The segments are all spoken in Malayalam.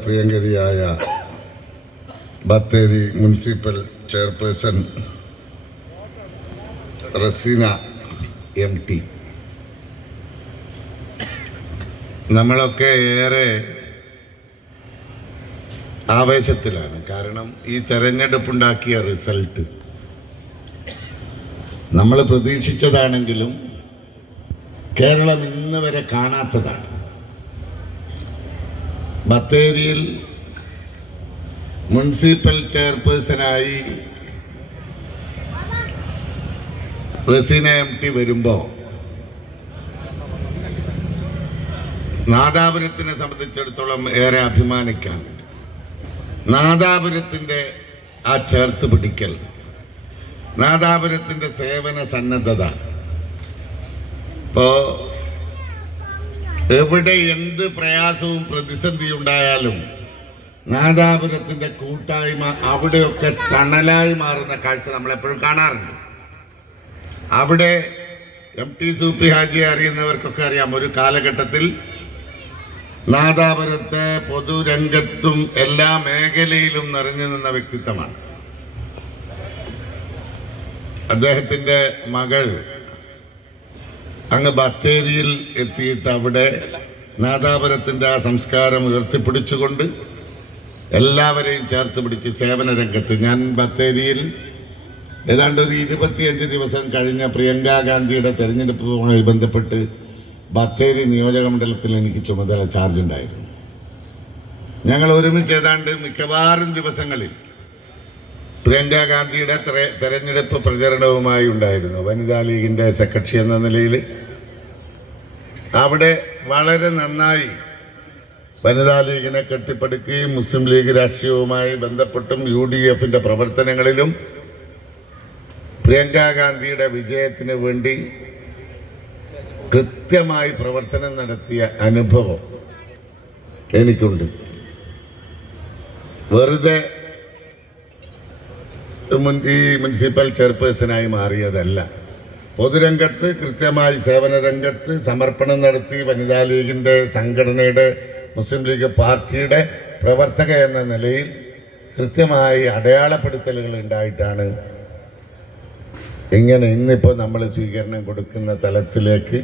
പ്രിയങ്കരിയായ Bathery municipal chairperson Razeena MT, നമ്മളൊക്കെ ഏറെ ആവേശത്തിലാണ്. കാരണം ഈ തെരഞ്ഞെടുപ്പുണ്ടാക്കിയ റിസൾട്ട് നമ്മൾ പ്രതീക്ഷിച്ചതാണെങ്കിലും കേരളം ഇന്ന് വരെ കാണാത്തതാണ്. ബത്തേരിയിൽ മുനിസിപ്പൽ ചെയർപേഴ്സണായി റസീന MT വരുമ്പോൾ നാദാപുരത്തിനെ സംബന്ധിച്ചിടത്തോളം ഏറെ അഭിമാനിക്കാൻ, നാദാപുരത്തിൻ്റെ ആ ചേർത്ത് പിടിക്കൽ, നാദാപുരത്തിൻ്റെ സേവന സന്നദ്ധത, ഇപ്പോൾ എവിടെ എന്ത് പ്രയാസവും പ്രതിസന്ധി ഉണ്ടായാലും നാദാപുരത്തിൻ്റെ കൂട്ടായ്മ അവിടെയൊക്കെ തണലായി മാറുന്ന കാഴ്ച നമ്മളെപ്പോഴും കാണാറുണ്ട്. അവിടെ MT സൂപ്പി ഹാജിയെ അറിയുന്നവർക്കൊക്കെ അറിയാം, ഒരു കാലഘട്ടത്തിൽ നാദാപുരത്തെ പൊതുരംഗത്തും എല്ലാ മേഖലയിലും നിറഞ്ഞു നിന്ന വ്യക്തിത്വമാണ്. അദ്ദേഹത്തിൻ്റെ മകൾ അങ്ങ് ബത്തേരിയിൽ എത്തിയിട്ട് അവിടെ നാദാപുരത്തിൻ്റെ ആ സംസ്കാരം ഉയർത്തിപ്പിടിച്ചുകൊണ്ട് എല്ലാവരെയും ചേർത്ത് പിടിച്ച് സേവന രംഗത്ത്, ഞാൻ ബത്തേരിയിൽ ഏതാണ്ട് ഒരു 25 ദിവസം കഴിഞ്ഞ പ്രിയങ്കാ ഗാന്ധിയുടെ തെരഞ്ഞെടുപ്പുമായി ബന്ധപ്പെട്ട് ബത്തേരി നിയോജക മണ്ഡലത്തിൽ എനിക്ക് ചുമതല ചാർജ് ഉണ്ടായിരുന്നു. ഞങ്ങൾ ഒരുമിച്ച് ഏതാണ്ട് മിക്കവാറും ദിവസങ്ങളിൽ പ്രിയങ്കാ ഗാന്ധിയുടെ തെരഞ്ഞെടുപ്പ് പ്രചരണവുമായി ഉണ്ടായിരുന്നു. വനിതാ ലീഗിൻ്റെ സെക്രട്ടറി എന്ന നിലയിൽ അവിടെ വളരെ നന്നായി വനിതാ ലീഗിനെ കെട്ടിപ്പടുക്കുകയും മുസ്ലിം ലീഗ് രാഷ്ട്രീയവുമായി ബന്ധപ്പെട്ടും UDF-ന്റെ പ്രവർത്തനങ്ങളിലും പ്രിയങ്കാ ഗാന്ധിയുടെ വിജയത്തിന് വേണ്ടി കൃത്യമായി പ്രവർത്തനം നടത്തിയ അനുഭവം എനിക്കുണ്ട്. വെറുതെ ഈ മുനിസിപ്പൽ ചെയർപേഴ്സണായി മാറിയതല്ല, പൊതുരംഗത്ത് കൃത്യമായി സേവന രംഗത്ത് സമർപ്പണം നടത്തി വനിതാ ലീഗിൻ്റെ സംഘടനയുടെ മുസ്ലിം ലീഗ് പാർട്ടിയുടെ പ്രവർത്തക എന്ന നിലയിൽ കൃത്യമായി അടയാളപ്പെടുത്തലുകൾ ഉണ്ടായിട്ടാണ് ഇങ്ങനെ ഇന്നിപ്പോൾ നമ്മൾ സ്വീകരണം കൊടുക്കുന്ന തലത്തിലേക്ക്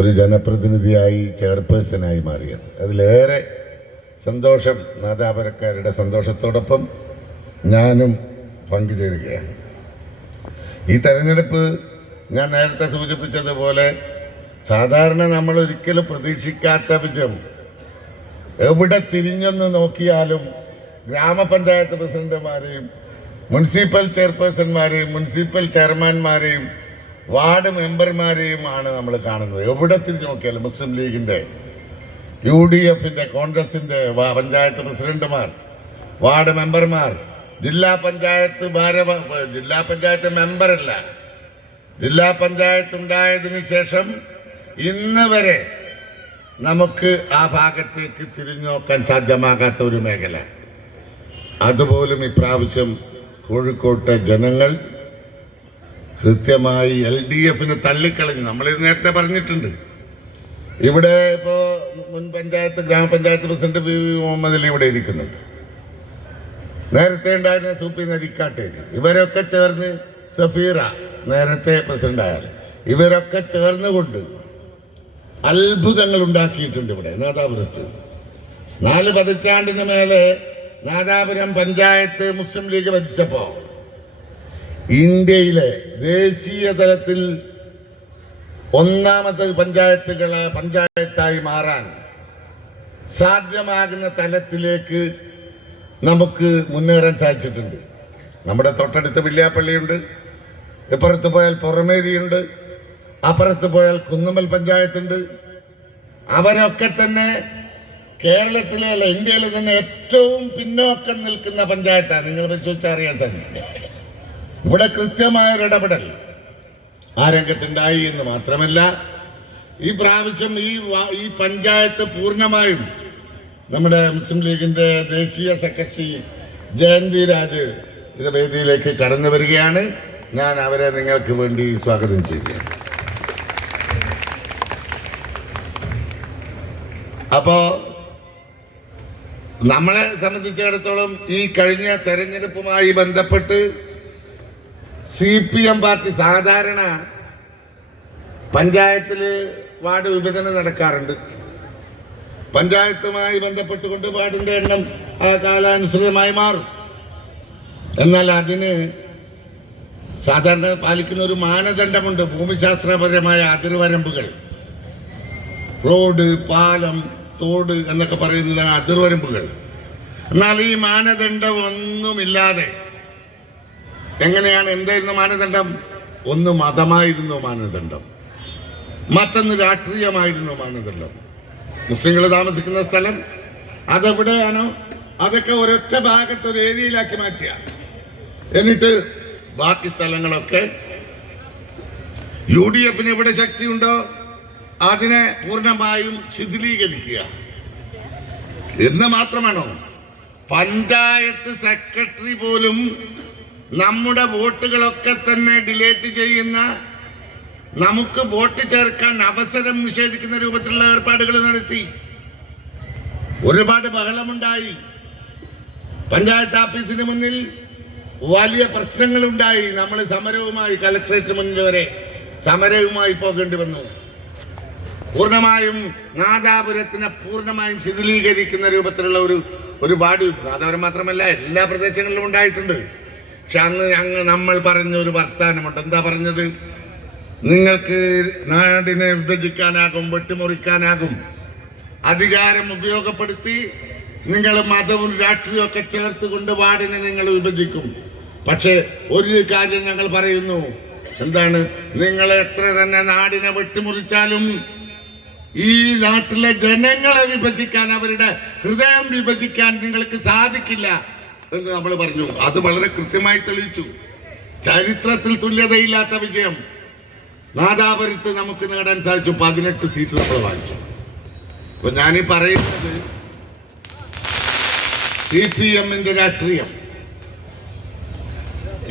ഒരു ജനപ്രതിനിധിയായി ചെയർപേഴ്സണായി മാറിയത്. അതിലേറെ സന്തോഷം, നാദാപുരക്കാരുടെ സന്തോഷത്തോടൊപ്പം ഞാനും പങ്കുചേരുകയാണ്. ഈ തെരഞ്ഞെടുപ്പ് ഞാൻ നേരത്തെ സൂചിപ്പിച്ചതുപോലെ സാധാരണ നമ്മൾ ഒരിക്കലും പ്രതീക്ഷിക്കാത്ത വിജയം. എവിടെ തിരിഞ്ഞൊന്ന് നോക്കിയാലും ഗ്രാമപഞ്ചായത്ത് പ്രസിഡന്റുമാരെയും മുനിസിപ്പൽ ചെയർപേഴ്സൺമാരെയും മുനിസിപ്പൽ ചെയർമാൻമാരെയും വാർഡ് മെമ്പർമാരെയുമാണ് നമ്മൾ കാണുന്നത്. എവിടെ തിരിഞ്ഞു നോക്കിയാലും മുസ്ലിം ലീഗിൻ്റെ, UDF-ന്റെ, കോൺഗ്രസിൻ്റെ പഞ്ചായത്ത് പ്രസിഡന്റുമാർ, വാർഡ് മെമ്പർമാർ, ജില്ലാ പഞ്ചായത്ത് ജില്ലാ പഞ്ചായത്ത് മെമ്പറല്ല, ജില്ലാ പഞ്ചായത്ത് ഉണ്ടായതിനു ശേഷം ഇന്ന് വരെ നമുക്ക് ആ ഭാഗത്തേക്ക് തിരിഞ്ഞു നോക്കാൻ സാധ്യമാകാത്ത ഒരു മേഖല. അതുപോലും ഇപ്രാവശ്യം കോഴിക്കോട്ടെ ജനങ്ങൾ കൃത്യമായി LDF-നെ തള്ളിക്കളഞ്ഞു. നമ്മളിത് നേരത്തെ പറഞ്ഞിട്ടുണ്ട്. ഇവിടെ ഇപ്പോൾ മുൻ ഗ്രാമപഞ്ചായത്ത് പ്രസിഡന്റ് PV മുഹമ്മദ് അലി ഇവിടെ ഇരിക്കുന്നുണ്ട്. നേരത്തെ ഉണ്ടായിരുന്ന സൂപ്പി നരിക്കാട്ടേരി, ഇവരൊക്കെ ചേർന്ന്, സഫീറ നേരത്തെ പ്രസിഡന്റായാൽ, ഇവരൊക്കെ ചേർന്നുകൊണ്ട് അത്ഭുതങ്ങൾ ഉണ്ടാക്കിയിട്ടുണ്ട് ഇവിടെ നാദാപുരത്ത്. 4 പതിറ്റാണ്ടിന് മേലെ നാദാപുരം പഞ്ചായത്ത് മുസ്ലിം ലീഗ് ഭരിച്ചപ്പോൾ ഇന്ത്യയിലെ ദേശീയ തലത്തിൽ ഒന്നാമത്തെ പഞ്ചായത്തായി മാറാൻ സാധ്യമാകുന്ന തലത്തിലേക്ക് നമുക്ക് മുന്നേറാൻ സാധിച്ചിട്ടുണ്ട്. നമ്മുടെ തൊട്ടടുത്ത് വില്യാപ്പള്ളിയുണ്ട്, ഇപ്പുറത്ത് പോയാൽ പുറമേരിയുണ്ട്, അപ്പുറത്ത് പോയാൽ കുന്നുമ്മൽ പഞ്ചായത്തുണ്ട്. അവരൊക്കെ തന്നെ കേരളത്തിലെ അല്ല ഇന്ത്യയിലെ തന്നെ ഏറ്റവും പിന്നോക്കം നിൽക്കുന്ന പഞ്ചായത്താണ്. നിങ്ങൾ പരിശോധിച്ചാൽ അറിയാൻ സാധിക്കും. ഇവിടെ കൃത്യമായൊരു ഇടപെടൽ ആ രംഗത്തുണ്ടായി എന്ന് മാത്രമല്ല, ഈ പ്രാവശ്യം ഈ പഞ്ചായത്ത് പൂർണ്ണമായും നമ്മുടെ മുസ്ലിം ലീഗിൻ്റെ ദേശീയ സെക്രട്ടറി ജയന്തി രാജ് ഇത് വേദിയിലേക്ക് കടന്നു വരികയാണ്. ഞാൻ അവരെ നിങ്ങൾക്ക് വേണ്ടി സ്വാഗതം ചെയ്യുകയാണ്. അപ്പോൾ നമ്മളെ സംബന്ധിച്ചിടത്തോളം ഈ കഴിഞ്ഞ തെരഞ്ഞെടുപ്പുമായി ബന്ധപ്പെട്ട് CPM പാർട്ടി സാധാരണ പഞ്ചായത്തിൽ വാർഡ് വിഭജനം നടക്കാറുണ്ട്. പഞ്ചായത്തുമായി ബന്ധപ്പെട്ടുകൊണ്ട് വാർഡിന്റെ എണ്ണം കാലാനുസൃതമായി മാറും. എന്നാൽ അതിന് സാധാരണ പാലിക്കുന്ന ഒരു മാനദണ്ഡമുണ്ട്. ഭൂമിശാസ്ത്രപരമായ അതിർവരമ്പുകൾ, റോഡ്, പാലം, തോട് എന്നൊക്കെ പറയുന്നതാണ് അതിർവരമ്പുകൾ. എന്നാൽ ഈ മാനദണ്ഡം ഒന്നുമില്ലാതെ എങ്ങനെയാണ്? എന്തായിരുന്നു മാനദണ്ഡം? ഒന്ന് മതമായിരുന്നു മാനദണ്ഡം, മറ്റൊന്ന് രാഷ്ട്രീയമായിരുന്നു മാനദണ്ഡം. മുസ്ലിങ്ങൾ താമസിക്കുന്ന സ്ഥലം അതെവിടെയാണോ അതൊക്കെ ഒരൊറ്റ ഭാഗത്ത് ഒരു ഏരിയയിലാക്കി മാറ്റുക. എന്നിട്ട് ബാക്കി സ്ഥലങ്ങളൊക്കെ UDF എവിടെ ശക്തിയുണ്ടോ അതിനെ പൂർണ്ണമായും ശിഥിലീകരിക്കുക എന്ന് മാത്രമാണോ? പഞ്ചായത്ത് സെക്രട്ടറി പോലും നമ്മുടെ വോട്ടുകളൊക്കെ തന്നെ ഡിലേറ്റ് ചെയ്യുന്ന, നമുക്ക് വോട്ട് ചേർക്കാൻ അവസരം നിഷേധിക്കുന്ന രൂപത്തിലുള്ള ഏർപ്പാടുകൾ നടത്തി. ഒരുപാട് ബഹളമുണ്ടായി. പഞ്ചായത്ത് ഓഫീസിന് മുന്നിൽ വലിയ പ്രശ്നങ്ങളുണ്ടായി. നമ്മൾ സമരവുമായി കലക്ട്രേറ്റ് മുന്നിൽ വരെ സമരവുമായി പോകേണ്ടി വന്നു. പൂർണ്ണമായും നാദാപുരത്തിനെ പൂർണ്ണമായും ശിഥിലീകരിക്കുന്ന രൂപത്തിലുള്ള ഒരു വാർഡ്. നാദാപുരം മാത്രമല്ല, എല്ലാ പ്രദേശങ്ങളിലും ഉണ്ടായിട്ടുണ്ട്. പക്ഷെ അന്ന് നമ്മൾ പറഞ്ഞ ഒരു വർത്താനമുണ്ട്. എന്താ പറഞ്ഞത്? നിങ്ങൾക്ക് നാടിനെ വിഭജിക്കാനാകും, വെട്ടിമുറിക്കാനാകും. അധികാരം ഉപയോഗപ്പെടുത്തി നിങ്ങൾ മതവും രാഷ്ട്രീയവും ഒക്കെ ചേർത്തുകൊണ്ട് വാർഡിനെ നിങ്ങൾ വിഭജിക്കും. പക്ഷെ ഒരു കാര്യം ഞങ്ങൾ പറയുന്നു. എന്താണ്? നിങ്ങൾ എത്ര തന്നെ നാടിനെ വെട്ടിമുറിച്ചാലും ഈ നാട്ടിലെ ജനങ്ങളെ വിഭജിക്കാൻ, അവരുടെ ഹൃദയം വിഭജിക്കാൻ നിങ്ങൾക്ക് സാധിക്കില്ല എന്ന് നമ്മൾ പറഞ്ഞു. അത് വളരെ കൃത്യമായി തെളിയിച്ചു. ചരിത്രത്തിൽ തുല്യതയില്ലാത്ത വിജയം നാദാപുരത്ത് നമുക്ക് നേടാൻ സാധിച്ചു. 18 സീറ്റ് നമ്മൾ വാങ്ങിച്ചു. അപ്പൊ ഞാനീ പറയുന്നത് CPMന്റെ രാഷ്ട്രീയം.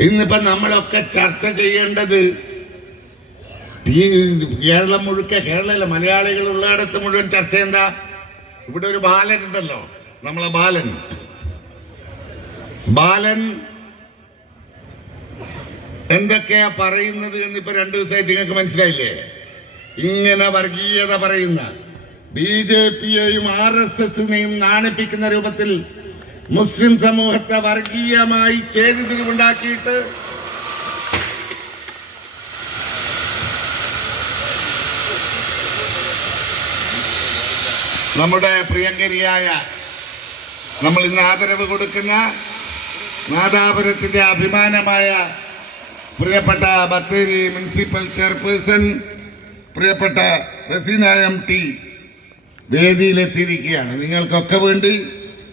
ഇന്നിപ്പോ നമ്മളൊക്കെ ചർച്ച ചെയ്യേണ്ടത് കേരളം മുഴുക്ക, കേരളത്തിലെ മലയാളികൾ ഉള്ളിടത്ത് മുഴുവൻ ചർച്ച എന്താ? ഇവിടെ ഒരു ബാലൻ ഉണ്ടല്ലോ, നമ്മളെ ബാലൻ എന്തൊക്കെയാ പറയുന്നത് എന്നിപ്പോ 2 ദിവസമായിട്ട് നിങ്ങൾക്ക് മനസ്സിലായില്ലേ? ഇങ്ങനെ വർഗീയത പറയുന്ന, BJPയെയും RSSനെയും നാണിപ്പിക്കുന്ന രൂപത്തിൽ മുസ്ലിം സമൂഹത്തെ വർഗീയമായി ചേരിതിരിവുണ്ടാക്കിയിട്ട് നമ്മുടെ പ്രിയങ്കരിയായ, നമ്മൾ ഇന്ന് ആദരവ് കൊടുക്കുന്ന നാദാപുരത്തിന്റെ അഭിമാനമായ പ്രിയപ്പെട്ട ബത്തേരി മുനിസിപ്പൽ ചെയർപേഴ്സൺ പ്രിയപ്പെട്ട റസീന MT വേദിയിലെത്തിയിരിക്കുകയാണ്. നിങ്ങൾക്കൊക്കെ വേണ്ടി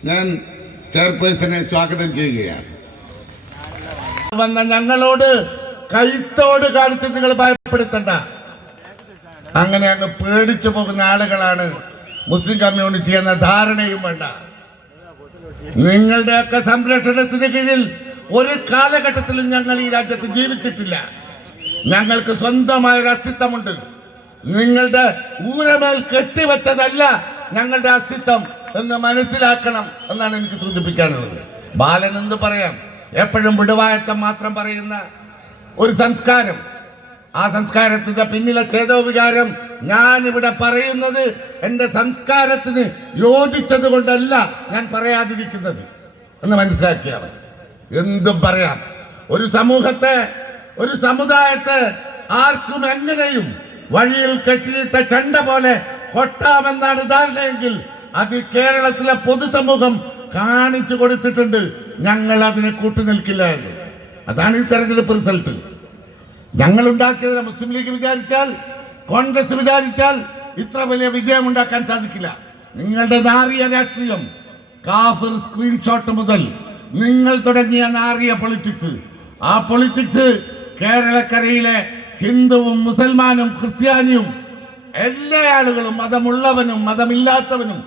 ഞാൻ ചെയർപേഴ്സണെ സ്വാഗതം ചെയ്യുകയാണ്. വന്ന ഞങ്ങളോട് കൈത്തോട് കാണിച്ച് നിങ്ങൾ ഭയപ്പെടുത്തണ്ട. അങ്ങനെ അങ്ങ് പേടിച്ചു പോകുന്ന ആളുകളാണ് മുസ്ലിം കമ്മ്യൂണിറ്റി എന്ന ധാരണയും വേണ്ട. നിങ്ങളുടെയൊക്കെ സംരക്ഷണത്തിന് കീഴിൽ ഒരു കാലഘട്ടത്തിലും ഞങ്ങൾ ഈ രാജ്യത്ത് ജീവിച്ചിട്ടില്ല. ഞങ്ങൾക്ക് സ്വന്തമായൊരു അസ്തിത്വമുണ്ട്. നിങ്ങളുടെ ഊരമേൽ കെട്ടിവെച്ചതല്ല ഞങ്ങളുടെ അസ്തിത്വം എന്ന് മനസ്സിലാക്കണം എന്നാണ് എനിക്ക് സൂചിപ്പിക്കാനുള്ളത്. ബാലൻ എന്ന് പറയാം, എപ്പോഴും വിടുവായത്തം മാത്രം പറയുന്ന ഒരു സംസ്കാരം. ആ സംസ്കാരത്തിന്റെ പിന്നിലെ ചേതോവികാരം ഞാനിവിടെ പറയുന്നത് എൻ്റെ സംസ്കാരത്തിന് യോജിച്ചത് കൊണ്ടല്ല ഞാൻ പറയാതിരിക്കുന്നത് എന്ന് മനസ്സിലാക്കിയാൽ എന്തും പറയാം. ഒരു സമൂഹത്തെ, ഒരു സമുദായത്തെ ആർക്കും എങ്ങനെയും വഴിയിൽ കെട്ടിയിട്ട ചണ്ട പോലെ കൊട്ടാമെന്നാണ് ധാരണയെങ്കിൽ അത് കേരളത്തിലെ പൊതുസമൂഹം കാണിച്ചു കൊടുത്തിട്ടുണ്ട്. ഞങ്ങൾ അതിനെ കൂട്ടുനിൽക്കില്ല എന്ന്. അതാണ് ഈ തെരഞ്ഞെടുപ്പ് റിസൾട്ട്. ഞങ്ങൾ ഉണ്ടാക്കിയതിനെ മുസ്ലിം ലീഗ് വിചാരിച്ചാൽ, കോൺഗ്രസ് വിചാരിച്ചാൽ ഇത്ര വലിയ വിജയം ഉണ്ടാക്കാൻ സാധിക്കില്ല. നിങ്ങളുടെ നാറിയ രാഷ്ട്രീയം, കാഫിർ സ്ക്രീൻഷോട്ട് മുതൽ നിങ്ങൾ തുടങ്ങിയ നാറിയ പൊളിറ്റിക്സ്, ആ പൊളിറ്റിക്സ് കേരളക്കരയിലെ ഹിന്ദുവും മുസൽമാനും ക്രിസ്ത്യാനിയും എല്ലാ ആളുകളും, മതമുള്ളവനും മതമില്ലാത്തവനും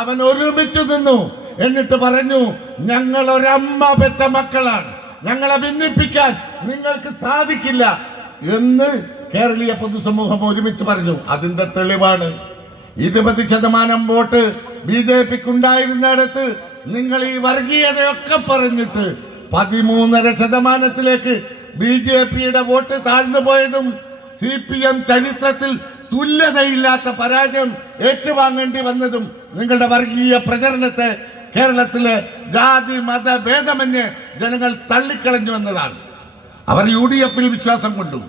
അവൻ ഒരുമിച്ച് നിന്നു. എന്നിട്ട് പറഞ്ഞു, ഞങ്ങൾ ഒരമ്മ പെറ്റ മക്കളാണ്, ഞങ്ങളെ ഭിന്നിപ്പിക്കാൻ നിങ്ങൾക്ക് സാധിക്കില്ല എന്ന് കേരളീയ പൊതുസമൂഹം ഒരുമിച്ച് പറഞ്ഞു. അതിന്റെ തെളിവാണ് 20% വോട്ട് BJPക്ക് ഉണ്ടായിരുന്നിടത്ത് നിങ്ങൾ ഈ വർഗീയതയൊക്കെ പറഞ്ഞിട്ട് 13.5% BJPയുടെ വോട്ട് താഴ്ന്നു പോയതും CPM ചരിത്രത്തിൽ തുല്യതയില്ലാത്ത പരാജയം ഏറ്റുവാങ്ങേണ്ടി വന്നതും നിങ്ങളുടെ വർഗീയ പ്രചരണത്തെ കേരളത്തിലെ ജാതി മത ഭേദമന്യേ ജനങ്ങൾ തള്ളിക്കളഞ്ഞു എന്നതാണ്. അവർ UDFൽ വിശ്വാസം കൊണ്ടു.